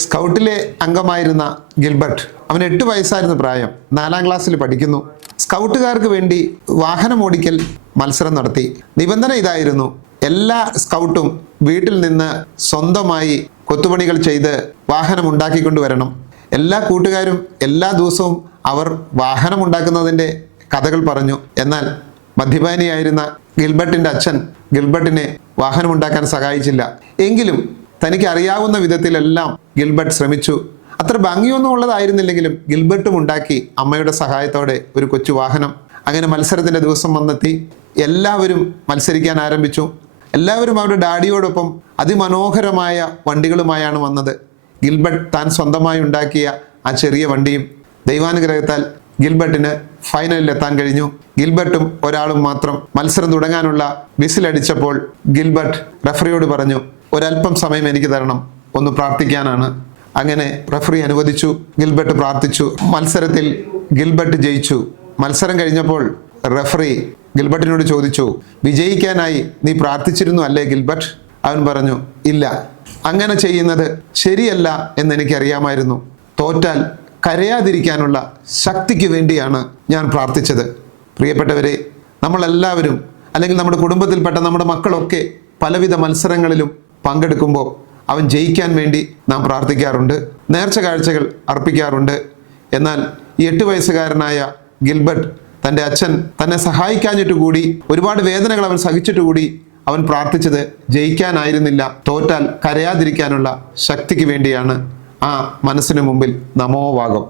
സ്കൗട്ടിലെ അംഗമായിരുന്ന ഗിൽബർട്ട്, അവന് 8 വയസ്സായിരുന്നു പ്രായം, 4ാം ക്ലാസ്സിൽ പഠിക്കുന്നു. സ്കൗട്ടുകാർക്ക് വേണ്ടി വാഹനമോടിക്കൽ മത്സരം നടത്തി. നിബന്ധന ഇതായിരുന്നു: എല്ലാ സ്കൗട്ടും വീട്ടിൽ നിന്ന് സ്വന്തമായി കൊത്തുപണികൾ ചെയ്ത് വാഹനം ഉണ്ടാക്കിക്കൊണ്ടുവരണം. എല്ലാ കൂട്ടുകാരും എല്ലാ ദിവസവും അവർ വാഹനം ഉണ്ടാക്കുന്നതിൻ്റെ കഥകൾ പറഞ്ഞു. എന്നാൽ മദ്യപാനിയായിരുന്ന ഗിൽബർട്ടിൻ്റെ അച്ഛൻ ഗിൽബർട്ടിനെ വാഹനമുണ്ടാക്കാൻ സഹായിച്ചില്ല. എങ്കിലും തനിക്ക് അറിയാവുന്ന വിധത്തിലെല്ലാം ഗിൽബർട്ട് ശ്രമിച്ചു. അത്ര ഭംഗിയൊന്നും ഉള്ളതായിരുന്നില്ലെങ്കിലും ഗിൽബർട്ടും ഉണ്ടാക്കി അമ്മയുടെ സഹായത്തോടെ ഒരു കൊച്ചു വാഹനം. അങ്ങനെ മത്സരത്തിൻ്റെ ദിവസം വന്നെത്തി. എല്ലാവരും മത്സരിക്കാൻ ആരംഭിച്ചു. എല്ലാവരും അവരുടെ ഡാഡിയോടൊപ്പം അതിമനോഹരമായ വണ്ടികളുമായാണ് വന്നത്. ഗിൽബർട്ട് താൻ സ്വന്തമായി ഉണ്ടാക്കിയ ആ ചെറിയ വണ്ടിയും. ദൈവാനുഗ്രഹത്താൽ ഗിൽബർട്ടിന് ഫൈനലിൽ എത്താൻ കഴിഞ്ഞു. ഗിൽബർട്ടും ഒരാളും മാത്രം. മത്സരം തുടങ്ങാനുള്ള വിസിലടിച്ചപ്പോൾ ഗിൽബർട്ട് റഫറിയോട് പറഞ്ഞു, ഒരല്പം സമയം എനിക്ക് തരണം, ഒന്ന് പ്രാർത്ഥിക്കാനാണ്. അങ്ങനെ റഫറി അനുവദിച്ചു. ഗിൽബർട്ട് പ്രാർത്ഥിച്ചു. മത്സരത്തിൽ ഗിൽബർട്ട് ജയിച്ചു. മത്സരം കഴിഞ്ഞപ്പോൾ റഫറി ഗിൽബർട്ടിനോട് ചോദിച്ചു, വിജയിക്കാനായി നീ പ്രാർത്ഥിച്ചിരുന്നു അല്ലേ ഗിൽബർട്ട്? അവൻ പറഞ്ഞു, ഇല്ല, അങ്ങനെ ചെയ്യുന്നത് ശരിയല്ല എന്നെനിക്കറിയാമായിരുന്നു. തോറ്റാൽ കരയാതിരിക്കാനുള്ള ശക്തിക്ക് വേണ്ടിയാണ് ഞാൻ പ്രാർത്ഥിച്ചത്. പ്രിയപ്പെട്ടവരെ, നമ്മളെല്ലാവരും, അല്ലെങ്കിൽ നമ്മുടെ കുടുംബത്തിൽപ്പെട്ട നമ്മുടെ മക്കളൊക്കെ പലവിധ മത്സരങ്ങളിലും പങ്കെടുക്കുമ്പോൾ അവൻ ജയിക്കാൻ വേണ്ടി നാം പ്രാർത്ഥിക്കാറുണ്ട്, നേർച്ച കാഴ്ചകൾ അർപ്പിക്കാറുണ്ട്. എന്നാൽ ഈ 8 വയസ്സുകാരനായ ഗിൽബർട്ട് തൻ്റെ അച്ഛൻ തന്നെ സഹായിക്കാഞ്ഞിട്ട് കൂടി, ഒരുപാട് വേദനകൾ അവൻ സഹിച്ചിട്ട് കൂടി അവൻ പ്രാർത്ഥിച്ചത് ജയിക്കാനായിരുന്നില്ല, തോറ്റാൽ കരയാതിരിക്കാനുള്ള ശക്തിക്ക് വേണ്ടിയാണ്. ആ മനസ്സിന് മുമ്പിൽ നമോവാകം.